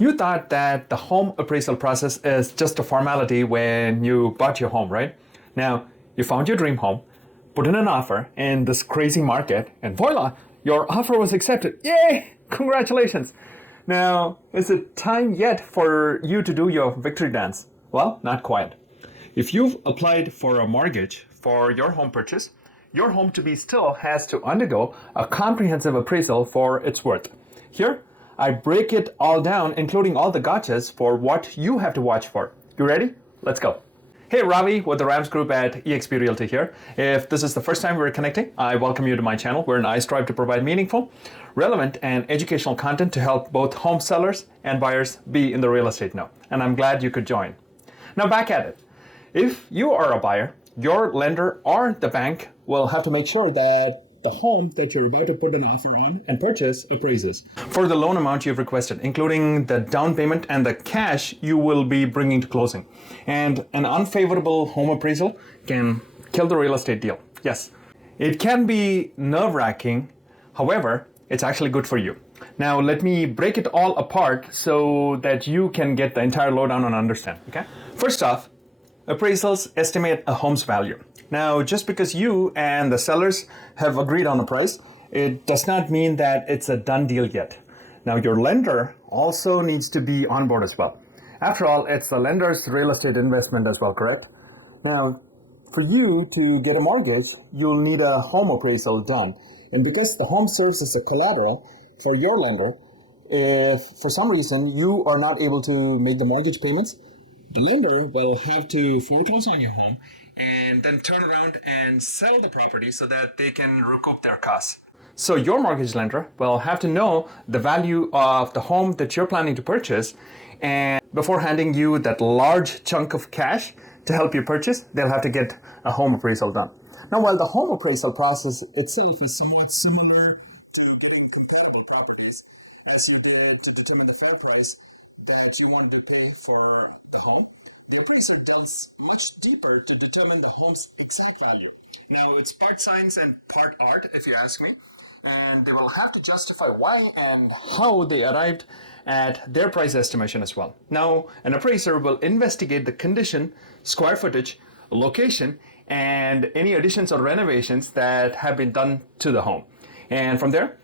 You thought that the home appraisal process is just a formality when you bought your home, right? Now, you found your dream home, put in an offer in this crazy market, and voila, your offer was accepted. Yay! Congratulations! Now, is it time yet for you to do your victory dance? Well, not quite. If you've applied for a mortgage for your home purchase, your home to be still has to undergo a comprehensive appraisal for its worth. Here, I break it all down, including all the gotchas for what you have to watch for. You ready? Let's go. Hey, Ravi with the Rams Group at eXp Realty here. If this is the first time we're connecting, I welcome you to my channel, wherein I strive to provide meaningful, relevant, and educational content to help both home sellers and buyers be in the real estate know. And I'm glad you could join. Now back at it. If you are a buyer, your lender or the bank will have to make sure that the home that you're about to put an offer on and purchase appraises for the loan amount you've requested, including the down payment and the cash you will be bringing to closing. And an unfavorable home appraisal can kill the real estate deal. Yes, it can be nerve-wracking. However, it's actually good for you. Now, let me break it all apart so that you can get the entire lowdown and understand, okay? First off, appraisals estimate a home's value. Now, just because you and the sellers have agreed on a price, it does not mean that it's a done deal yet. Now, your lender also needs to be on board as well. After all, it's the lender's real estate investment as well, correct? Now, for you to get a mortgage, you'll need a home appraisal done. And because the home serves as a collateral for your lender, if for some reason you are not able to make the mortgage payments, the lender will have to foreclose on your home and then turn around and sell the property so that they can recoup their costs. So your mortgage lender will have to know the value of the home that you're planning to purchase, and before handing you that large chunk of cash to help you purchase, they'll have to get a home appraisal done. Now, while the home appraisal process itself is somewhat similar to getting compatible properties, as you did to determine the fair price that you wanted to pay for the home, the appraiser delves much deeper to determine the home's exact value. Now, it's part science and part art, if you ask me, and they will have to justify why and how they arrived at their price estimation as well. Now, an appraiser will investigate the condition, square footage, location, and any additions or renovations that have been done to the home. And from there,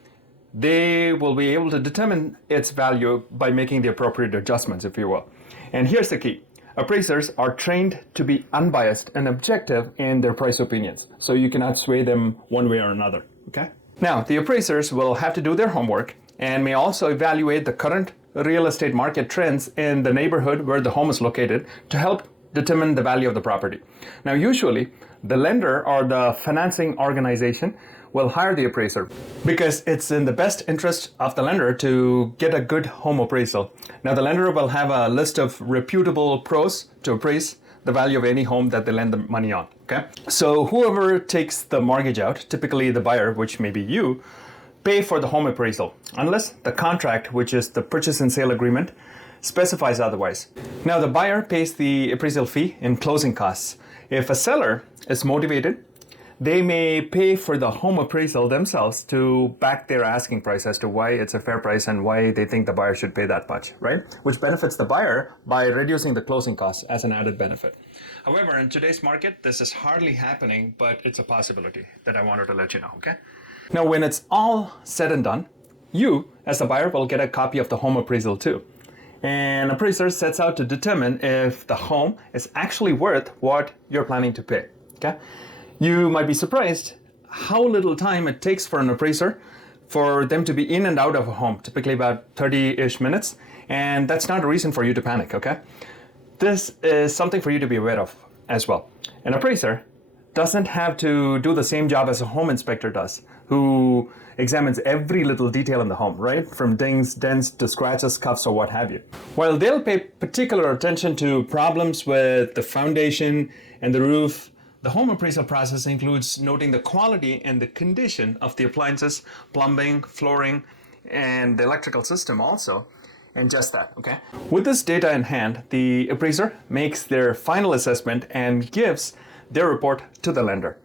they will be able to determine its value by making the appropriate adjustments, if you will. And here's the key. Appraisers are trained to be unbiased and objective in their price opinions, so you cannot sway them one way or another, okay? Now, the appraisers will have to do their homework and may also evaluate the current real estate market trends in the neighborhood where the home is located to help determine the value of the property. Now, usually, the lender or the financing organization will hire the appraiser because it's in the best interest of the lender to get a good home appraisal. Now, the lender will have a list of reputable pros to appraise the value of any home that they lend the money on, okay? So whoever takes the mortgage out, typically the buyer, which may be you, pay for the home appraisal, unless the contract, which is the purchase and sale agreement, specifies otherwise. Now, the buyer pays the appraisal fee in closing costs. If a seller is motivated, they may pay for the home appraisal themselves to back their asking price as to why it's a fair price and why they think the buyer should pay that much, right? Which benefits the buyer by reducing the closing costs as an added benefit. However, in today's market, this is hardly happening, but it's a possibility that I wanted to let you know, okay? Now, when it's all said and done, you, as the buyer, will get a copy of the home appraisal too. An appraiser sets out to determine if the home is actually worth what you're planning to pay, okay? You might be surprised how little time it takes for an appraiser for them to be in and out of a home, typically about 30-ish minutes, and that's not a reason for you to panic, okay? This is something for you to be aware of as well. An appraiser doesn't have to do the same job as a home inspector does, who examines every little detail in the home, right? From dings, dents to scratches, scuffs, or what have you. While they'll pay particular attention to problems with the foundation and the roof, the home appraisal process includes noting the quality and the condition of the appliances, plumbing, flooring, and the electrical system also, and just that, okay? With this data in hand, the appraiser makes their final assessment and gives their report to the lender.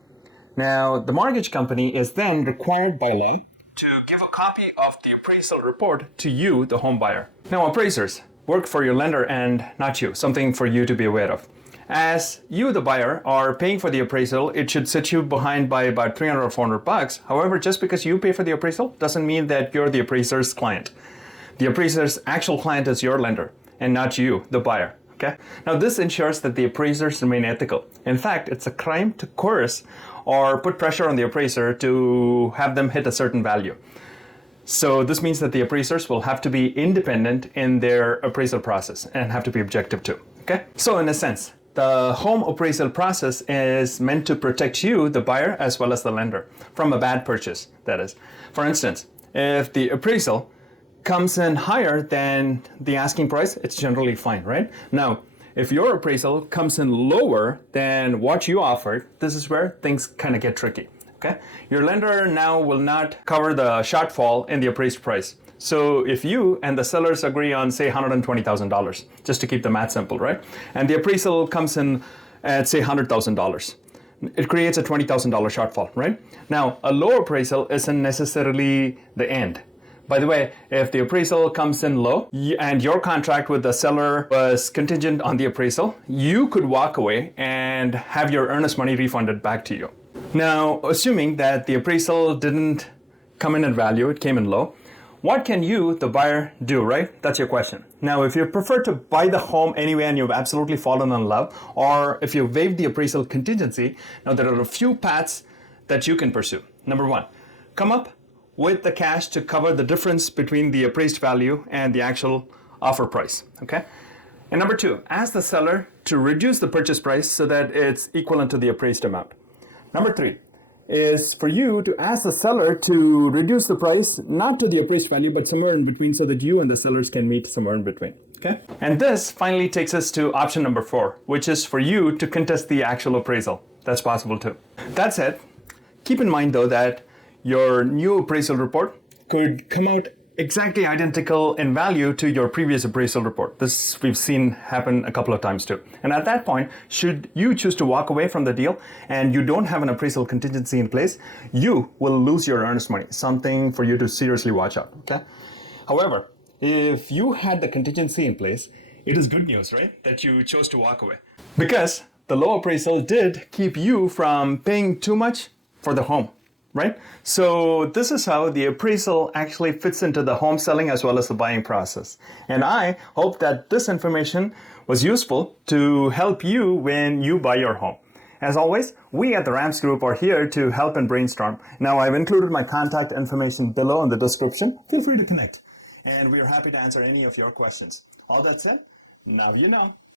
Now, the mortgage company is then required by law to give a copy copy of the appraisal report to you, the home buyer. Now, appraisers work for your lender and not you, something for you to be aware of. As you, the buyer, are paying for the appraisal, it should set you behind by about $300 or $400. However, just because you pay for the appraisal doesn't mean that you're the appraiser's client. The appraiser's actual client is your lender and not you, the buyer. Okay? Now, this ensures that the appraisers remain ethical. In fact, it's a crime to coerce or put pressure on the appraiser to have them hit a certain value. So this means that the appraisers will have to be independent in their appraisal process and have to be objective too. Okay? So in a sense, the home appraisal process is meant to protect you, the buyer, as well as the lender, from a bad purchase, that is. For instance, if the appraisal comes in higher than the asking price, it's generally fine, right? Now, if your appraisal comes in lower than what you offered, this is where things kind of get tricky, okay? Your lender now will not cover the shortfall in the appraised price. So if you and the sellers agree on, say, $120,000, just to keep the math simple, right? And the appraisal comes in at, say, $100,000. It creates a $20,000 shortfall, right? Now, a low appraisal isn't necessarily the end. By the way, if the appraisal comes in low and your contract with the seller was contingent on the appraisal, you could walk away and have your earnest money refunded back to you. Now, assuming that the appraisal didn't come in at value, it came in low, what can you, the buyer, do, right? That's your question. Now, if you prefer to buy the home anyway and you've absolutely fallen in love, or if you waived the appraisal contingency, now there are a few paths that you can pursue. Number one, come up with the cash to cover the difference between the appraised value and the actual offer price, okay? And number two, ask the seller to reduce the purchase price so that it's equivalent to the appraised amount. Number three is for you to ask the seller to reduce the price, not to the appraised value, but somewhere in between so that you and the sellers can meet somewhere in between, okay? And this finally takes us to option number 4, which is for you to contest the actual appraisal. That's possible too. That said, keep in mind though that your new appraisal report could come out exactly identical in value to your previous appraisal report. This we've seen happen a couple of times too. And at that point, should you choose to walk away from the deal and you don't have an appraisal contingency in place, you will lose your earnest money, something for you to seriously watch out, okay? However, if you had the contingency in place, it is good news, right? That you chose to walk away. Because the low appraisal did keep you from paying too much for the home. Right? So this is how the appraisal actually fits into the home selling as well as the buying process. And I hope that this information was useful to help you when you buy your home. As always, we at the Rams Group are here to help and brainstorm. Now, I've included my contact information below in the description. Feel free to connect. And we are happy to answer any of your questions. All that said, now you know.